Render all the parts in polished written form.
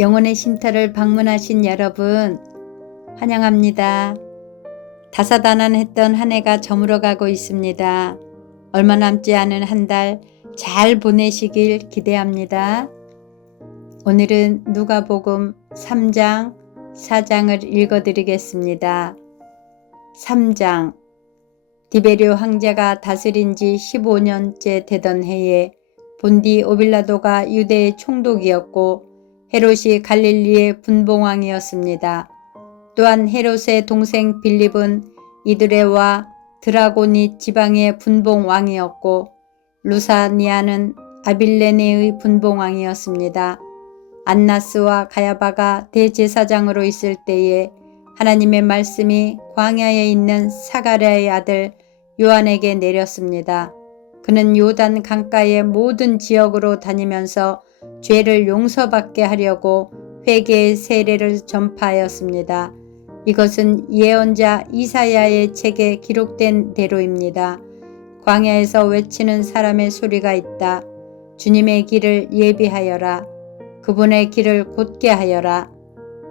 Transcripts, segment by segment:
영혼의 쉼터를 방문하신 여러분 환영합니다. 다사다난했던 한 해가 저물어가고 있습니다. 얼마 남지 않은 한 달 잘 보내시길 기대합니다. 오늘은 누가복음 3장 4장을 읽어드리겠습니다. 3장 디베리오 황제가 다스린 지 15년째 되던 해에 본디 오빌라도가 유대의 총독이었고 헤롯이 갈릴리의 분봉왕이었습니다. 또한 헤롯의 동생 빌립은 이두레와 드라고니 지방의 분봉왕이었고 루사니아는 아빌레네의 분봉왕이었습니다. 안나스와 가야바가 대제사장으로 있을 때에 하나님의 말씀이 광야에 있는 사가랴의 아들 요한에게 내렸습니다. 그는 요단 강가의 모든 지역으로 다니면서 죄를 용서받게 하려고 회개의 세례를 전파하였습니다. 이것은 예언자 이사야의 책에 기록된 대로입니다. 광야에서 외치는 사람의 소리가 있다. 주님의 길을 예비하여라. 그분의 길을 곧게 하여라.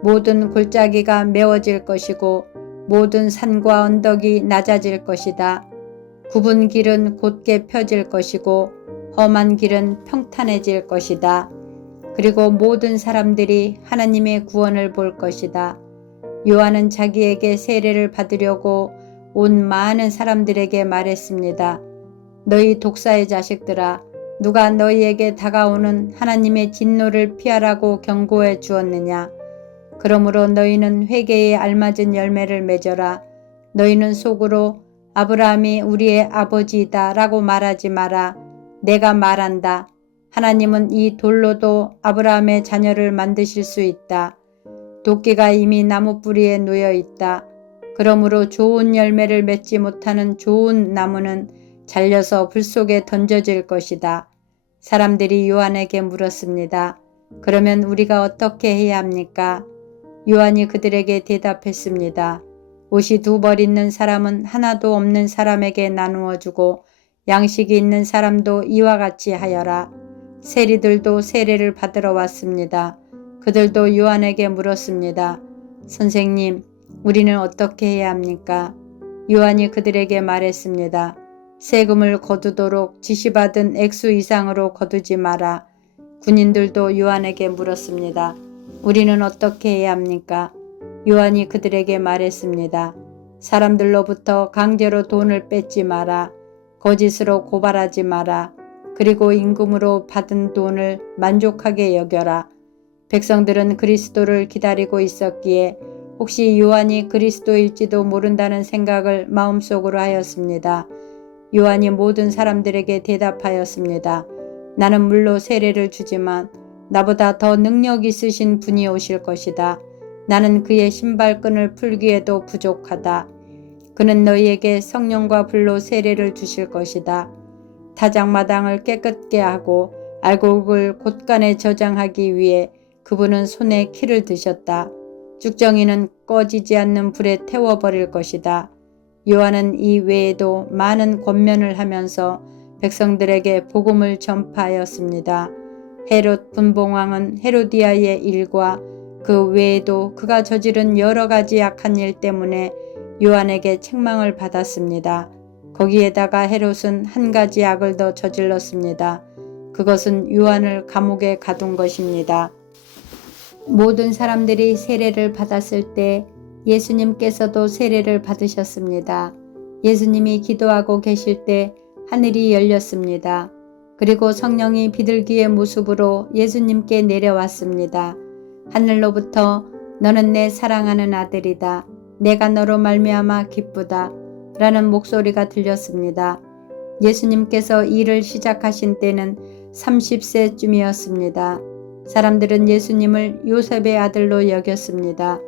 모든 골짜기가 메워질 것이고 모든 산과 언덕이 낮아질 것이다. 굽은 길은 곧게 펴질 것이고 험한 길은 평탄해질 것이다. 그리고 모든 사람들이 하나님의 구원을 볼 것이다. 요한은 자기에게 세례를 받으려고 온 많은 사람들에게 말했습니다. 너희 독사의 자식들아, 누가 너희에게 다가오는 하나님의 진노를 피하라고 경고해 주었느냐? 그러므로 너희는 회개에 알맞은 열매를 맺어라. 너희는 속으로 아브라함이 우리의 아버지이다 라고 말하지 마라. 내가 말한다. 하나님은 이 돌로도 아브라함의 자녀를 만드실 수 있다. 도끼가 이미 나무 뿌리에 놓여 있다. 그러므로 좋은 열매를 맺지 못하는 좋은 나무는 잘려서 불 속에 던져질 것이다. 사람들이 요한에게 물었습니다. 그러면 우리가 어떻게 해야 합니까? 요한이 그들에게 대답했습니다. 옷이 2벌 있는 사람은 하나도 없는 사람에게 나누어 주고 양식이 있는 사람도 이와 같이 하여라. 세리들도 세례를 받으러 왔습니다. 그들도 요한에게 물었습니다. 선생님, 우리는 어떻게 해야 합니까? 요한이 그들에게 말했습니다. 세금을 거두도록 지시받은 액수 이상으로 거두지 마라. 군인들도 요한에게 물었습니다. 우리는 어떻게 해야 합니까? 요한이 그들에게 말했습니다. 사람들로부터 강제로 돈을 뺏지 마라. 거짓으로 고발하지 마라. 그리고 임금으로 받은 돈을 만족하게 여겨라. 백성들은 그리스도를 기다리고 있었기에 혹시 요한이 그리스도일지도 모른다는 생각을 마음속으로 하였습니다. 요한이 모든 사람들에게 대답하였습니다. 나는 물로 세례를 주지만 나보다 더 능력 있으신 분이 오실 것이다. 나는 그의 신발끈을 풀기에도 부족하다. 그는 너희에게 성령과 불로 세례를 주실 것이다. 타작마당을 깨끗게 하고 알곡을 곳간에 저장하기 위해 그분은 손에 키를 드셨다. 쭉정이는 꺼지지 않는 불에 태워버릴 것이다. 요한은 이 외에도 많은 권면을 하면서 백성들에게 복음을 전파하였습니다. 헤롯 분봉왕은 헤로디아의 일과 그 외에도 그가 저지른 여러 가지 악한 일 때문에 요한에게 책망을 받았습니다. 거기에다가 헤롯은 한 가지 악을 더 저질렀습니다. 그것은 요한을 감옥에 가둔 것입니다. 모든 사람들이 세례를 받았을 때 예수님께서도 세례를 받으셨습니다. 예수님이 기도하고 계실 때 하늘이 열렸습니다. 그리고 성령이 비둘기의 모습으로 예수님께 내려왔습니다. 하늘로부터 너는 내 사랑하는 아들이다. 내가 너로 말미암아 기쁘다. 라는 목소리가 들렸습니다. 예수님께서 일을 시작하신 때는 30세쯤이었습니다. 사람들은 예수님을 요셉의 아들로 여겼습니다.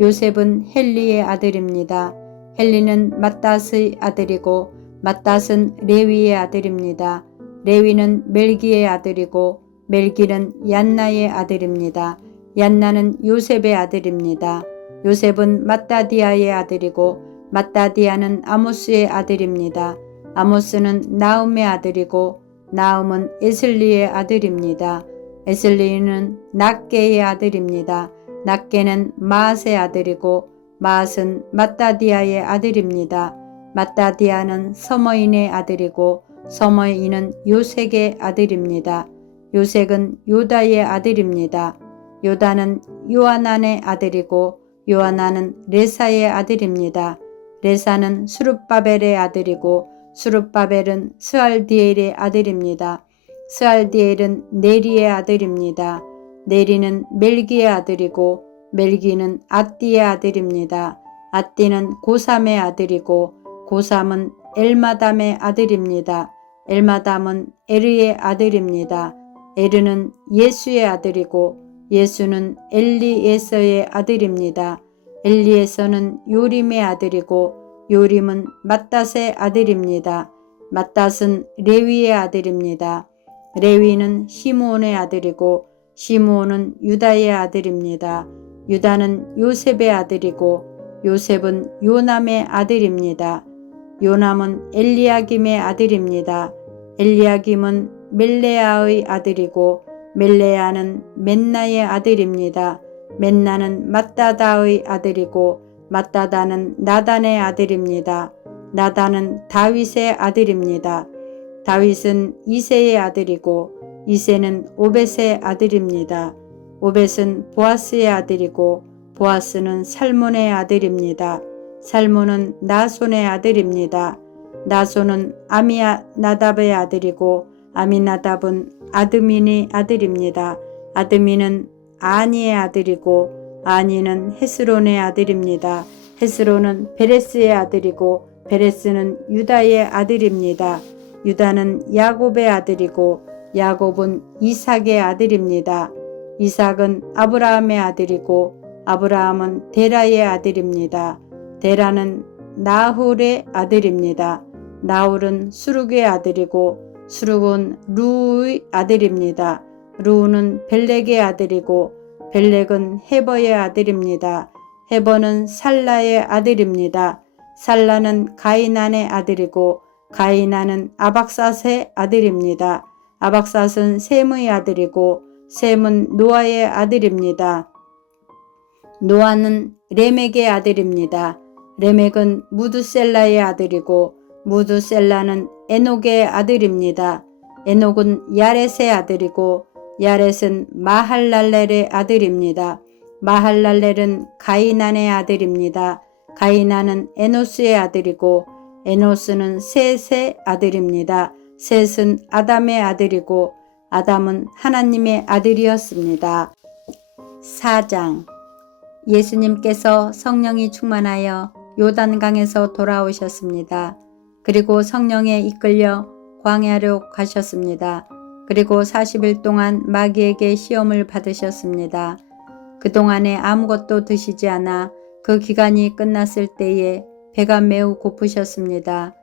요셉은 헬리의 아들입니다. 헬리는 맏닷의 아들이고 맏닷은 레위의 아들입니다. 레위는 멜기의 아들이고 멜기는 얀나의 아들입니다. 얀나는 요셉의 아들입니다. 요셉은 맏다디아의 아들이고 맏다디아는 아모스의 아들입니다. 아모스는 나움의 아들이고 나움은 에슬리의 아들입니다. 에슬리는 낫게의 아들입니다. 낫게는 마앗의 아들이고 마앗은 마따디아의 아들입니다. 마따디아는 서머인의 아들이고 서머인은 요색의 아들입니다. 요색은 요다의 아들입니다. 요다는 요하난의 아들이고 요하난은 레사의 아들입니다. 레사는 수룹바벨의 아들이고 수룹바벨은 스알디엘의 아들입니다. 스알디엘은 네리의 아들입니다. 네리는 멜기의 아들이고 멜기는 앗디의 아들입니다. 앗디는 고삼의 아들이고 고삼은 엘마담의 아들입니다. 엘마담은 에르의 아들입니다. 에르는 예수의 아들이고 예수는 엘리에서의 아들입니다. 엘리에서는 요림의 아들이고 요림은 맏닷의 아들입니다. 맏닷은 레위의 아들입니다. 레위는 시므온의 아들이고 시므온은 유다의 아들입니다. 유다는 요셉의 아들이고 요셉은 요남의 아들입니다. 요남은 엘리야김의 아들입니다. 엘리야김은 멜레아의 아들이고 멜레아는 맨나의 아들입니다. 맨나는 맏다다의 아들이고 맏다다는 나단의 아들입니다. 나단은 다윗의 아들입니다. 다윗은 이새의 아들이고 이새는 오벳의 아들입니다. 오벳은 보아스의 아들이고 보아스는 살몬의 아들입니다. 살몬은 나손의 아들입니다. 나손은 아미나답의 아들이고 아미나답은 아드민의 아들입니다. 아드민은 아니의 아들이고 아니는 헤스론의 아들입니다. 헤스론은 베레스의 아들이고 베레스는 유다의 아들입니다. 유다는 야곱의 아들이고 야곱은 이삭의 아들입니다. 이삭은 아브라함의 아들이고 아브라함은 데라의 아들입니다. 데라는 나홀의 아들입니다. 나홀은 수룩의 아들이고 수룩은 루의 아들입니다. 루는 벨렉의 아들이고 벨렉은 헤버의 아들입니다. 헤버는 살라의 아들입니다. 살라는 가이난의 아들이고 가이난은 아박삿의 아들입니다. 아박삿은 셈의 아들이고 셈은 노아의 아들입니다. 노아는 레멕의 아들입니다. 레멕은 무드셀라의 아들이고 무드셀라는 에녹의 아들입니다. 에녹은 야렛의 아들이고 야렛은 마할랄렐의 아들입니다. 마할랄렐은 가이난의 아들입니다. 가이난은 에노스의 아들이고 에노스는 셋의 아들입니다. 셋은 아담의 아들이고 아담은 하나님의 아들이었습니다. 4장 예수님께서 성령이 충만하여 요단강에서 돌아오셨습니다. 그리고 성령에 이끌려 광야로 가셨습니다. 그리고 40일 동안 마귀에게 시험을 받으셨습니다. 그동안에 아무것도 드시지 않아 그 기간이 끝났을 때에 배가 매우 고프셨습니다.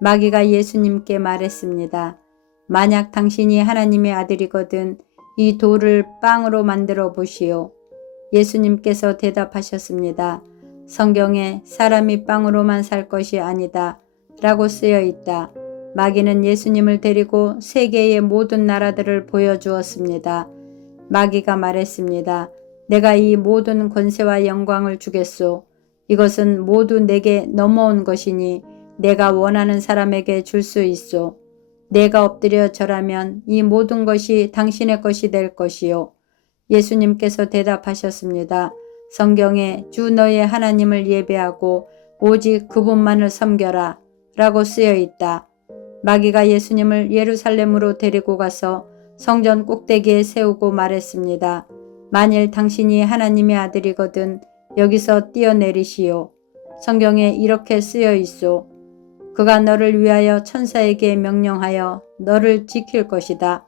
마귀가 예수님께 말했습니다. 만약 당신이 하나님의 아들이거든 이 돌을 빵으로 만들어 보시오. 예수님께서 대답하셨습니다. 성경에 사람이 빵으로만 살 것이 아니다 라고 쓰여 있다. 마귀는 예수님을 데리고 세계의 모든 나라들을 보여주었습니다. 마귀가 말했습니다. 내가 이 모든 권세와 영광을 주겠소. 이것은 모두 내게 넘어온 것이니 내가 원하는 사람에게 줄 수 있소. 내가 엎드려 절하면 이 모든 것이 당신의 것이 될 것이요. 예수님께서 대답하셨습니다. 성경에 주 너의 하나님을 예배하고 오직 그분만을 섬겨라 라고 쓰여 있다. 마귀가 예수님을 예루살렘으로 데리고 가서 성전 꼭대기에 세우고 말했습니다. 만일 당신이 하나님의 아들이거든 여기서 뛰어내리시오. 성경에 이렇게 쓰여 있소. 그가 너를 위하여 천사에게 명령하여 너를 지킬 것이다.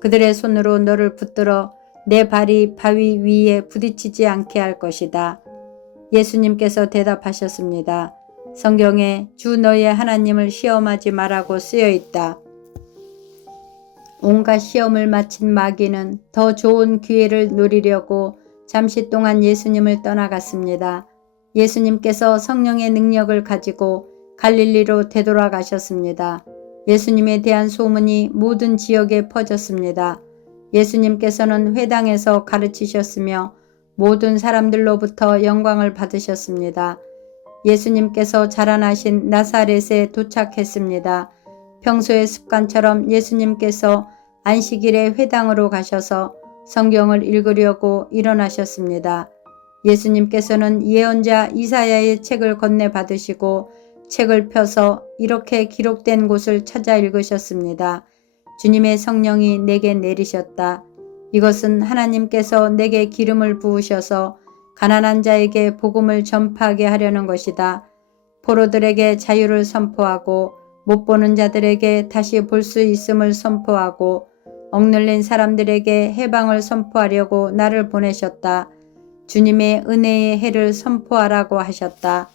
그들의 손으로 너를 붙들어 내 발이 바위 위에 부딪히지 않게 할 것이다. 예수님께서 대답하셨습니다. 성경에 주 너의 하나님을 시험하지 말라고 쓰여 있다. 온갖 시험을 마친 마귀는 더 좋은 기회를 노리려고 잠시 동안 예수님을 떠나갔습니다. 예수님께서 성령의 능력을 가지고 갈릴리로 되돌아가셨습니다. 예수님에 대한 소문이 모든 지역에 퍼졌습니다. 예수님께서는 회당에서 가르치셨으며 모든 사람들로부터 영광을 받으셨습니다. 예수님께서 자라나신 나사렛에 도착했습니다. 평소의 습관처럼 예수님께서 안식일에 회당으로 가셔서 성경을 읽으려고 일어나셨습니다. 예수님께서는 예언자 이사야의 책을 건네 받으시고 책을 펴서 이렇게 기록된 곳을 찾아 읽으셨습니다. 주님의 성령이 내게 내리셨다. 이것은 하나님께서 내게 기름을 부으셔서 가난한 자에게 복음을 전파하게 하려는 것이다. 포로들에게 자유를 선포하고 못 보는 자들에게 다시 볼 수 있음을 선포하고 억눌린 사람들에게 해방을 선포하려고 나를 보내셨다. 주님의 은혜의 해를 선포하라고 하셨다.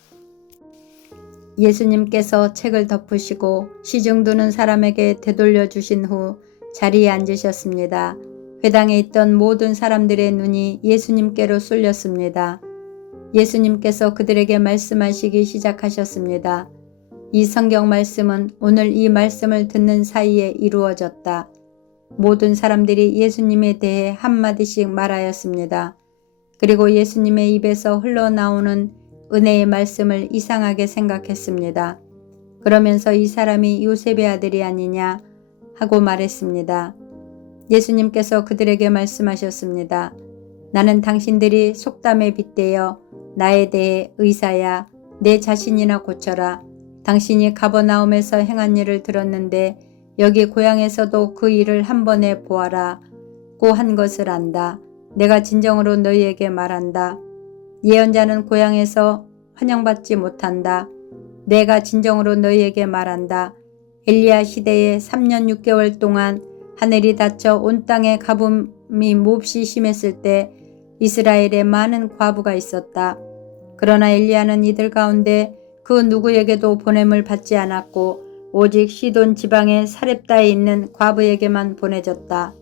예수님께서 책을 덮으시고 시중드는 사람에게 되돌려 주신 후 자리에 앉으셨습니다. 회당에 있던 모든 사람들의 눈이 예수님께로 쏠렸습니다. 예수님께서 그들에게 말씀하시기 시작하셨습니다. 이 성경 말씀은 오늘 이 말씀을 듣는 사이에 이루어졌다. 모든 사람들이 예수님에 대해 한마디씩 말하였습니다. 그리고 예수님의 입에서 흘러나오는 은혜의 말씀을 이상하게 생각했습니다. 그러면서 이 사람이 요셉의 아들이 아니냐 하고 말했습니다. 예수님께서 그들에게 말씀하셨습니다. 나는 당신들이 속담에 빗대어 나에 대해 의사야 내 자신이나 고쳐라. 당신이 가버나움에서 행한 일을 들었는데 여기 고향에서도 그 일을 한 번에 보아라. 고 한 것을 안다. 내가 진정으로 너희에게 말한다. 예언자는 고향에서 환영받지 못한다. 내가 진정으로 너희에게 말한다. 엘리야 시대에 3년 6개월 동안 하늘이 닫혀 온 땅에 가뭄이 몹시 심했을 때 이스라엘에 많은 과부가 있었다. 그러나 엘리야는 이들 가운데 그 누구에게도 보냄을 받지 않았고 오직 시돈 지방의 사렙다에 있는 과부에게만 보내졌다.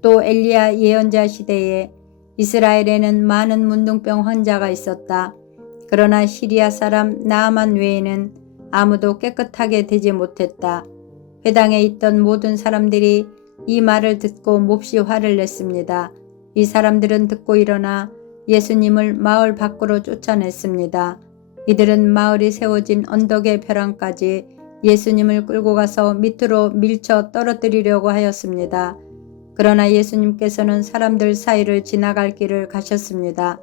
또 엘리야 예언자 시대에 이스라엘에는 많은 문둥병 환자가 있었다. 그러나 시리아 사람 나아만 외에는 아무도 깨끗하게 되지 못했다. 회당에 있던 모든 사람들이 이 말을 듣고 몹시 화를 냈습니다. 이 사람들은 듣고 일어나 예수님을 마을 밖으로 쫓아냈습니다. 이들은 마을이 세워진 언덕의 벼랑까지 예수님을 끌고 가서 밑으로 밀쳐 떨어뜨리려고 하였습니다. 그러나 예수님께서는 사람들 사이를 지나갈 길을 가셨습니다.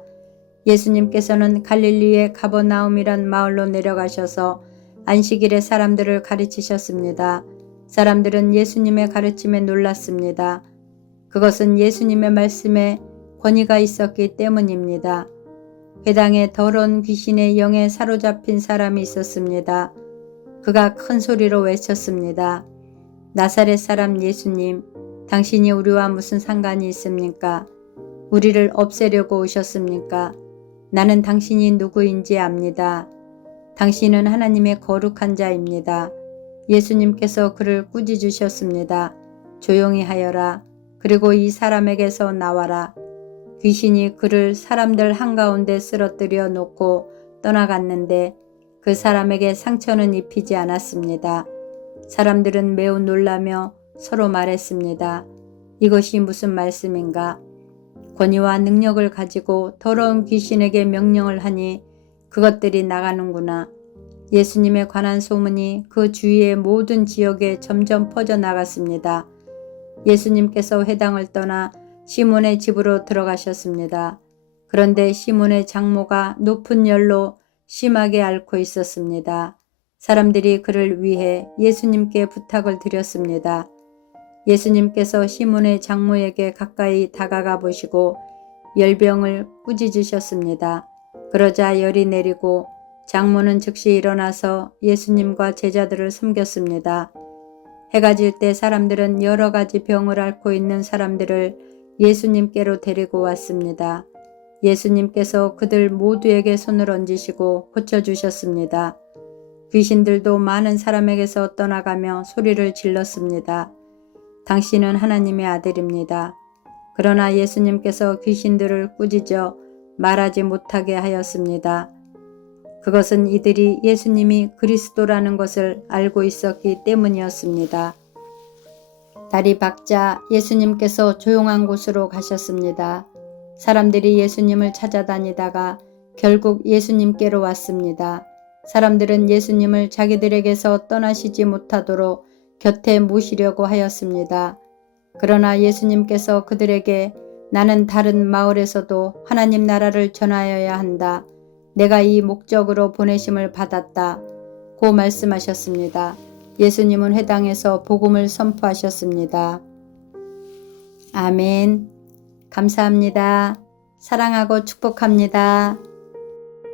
예수님께서는 갈릴리의 가버나움이란 마을로 내려가셔서 안식일에 사람들을 가르치셨습니다. 사람들은 예수님의 가르침에 놀랐습니다. 그것은 예수님의 말씀에 권위가 있었기 때문입니다. 회당에 더러운 귀신의 영에 사로잡힌 사람이 있었습니다. 그가 큰 소리로 외쳤습니다. 나사렛 사람 예수님, 당신이 우리와 무슨 상관이 있습니까? 우리를 없애려고 오셨습니까? 나는 당신이 누구인지 압니다. 당신은 하나님의 거룩한 자입니다. 예수님께서 그를 꾸짖으셨습니다. 조용히 하여라. 그리고 이 사람에게서 나와라. 귀신이 그를 사람들 한가운데 쓰러뜨려 놓고 떠나갔는데 그 사람에게 상처는 입히지 않았습니다. 사람들은 매우 놀라며 서로 말했습니다. 이것이 무슨 말씀인가? 권위와 능력을 가지고 더러운 귀신에게 명령을 하니 그것들이 나가는구나. 예수님에 관한 소문이 그 주위의 모든 지역에 점점 퍼져나갔습니다. 예수님께서 회당을 떠나 시몬의 집으로 들어가셨습니다. 그런데 시몬의 장모가 높은 열로 심하게 앓고 있었습니다. 사람들이 그를 위해 예수님께 부탁을 드렸습니다. 예수님께서 시몬의 장모에게 가까이 다가가 보시고 열병을 꾸짖으셨습니다. 그러자 열이 내리고 장모는 즉시 일어나서 예수님과 제자들을 섬겼습니다. 해가 질 때 사람들은 여러 가지 병을 앓고 있는 사람들을 예수님께로 데리고 왔습니다. 예수님께서 그들 모두에게 손을 얹으시고 고쳐주셨습니다. 귀신들도 많은 사람에게서 떠나가며 소리를 질렀습니다. 당신은 하나님의 아들입니다. 그러나 예수님께서 귀신들을 꾸짖어 말하지 못하게 하였습니다. 그것은 이들이 예수님이 그리스도라는 것을 알고 있었기 때문이었습니다. 달이 밝자 예수님께서 조용한 곳으로 가셨습니다. 사람들이 예수님을 찾아다니다가 결국 예수님께로 왔습니다. 사람들은 예수님을 자기들에게서 떠나시지 못하도록 곁에 모시려고 하였습니다. 그러나 예수님께서 그들에게 나는 다른 마을에서도 하나님 나라를 전하여야 한다. 내가 이 목적으로 보내심을 받았다. 고 말씀하셨습니다. 예수님은 회당에서 복음을 선포하셨습니다. 아멘. 감사합니다. 사랑하고 축복합니다.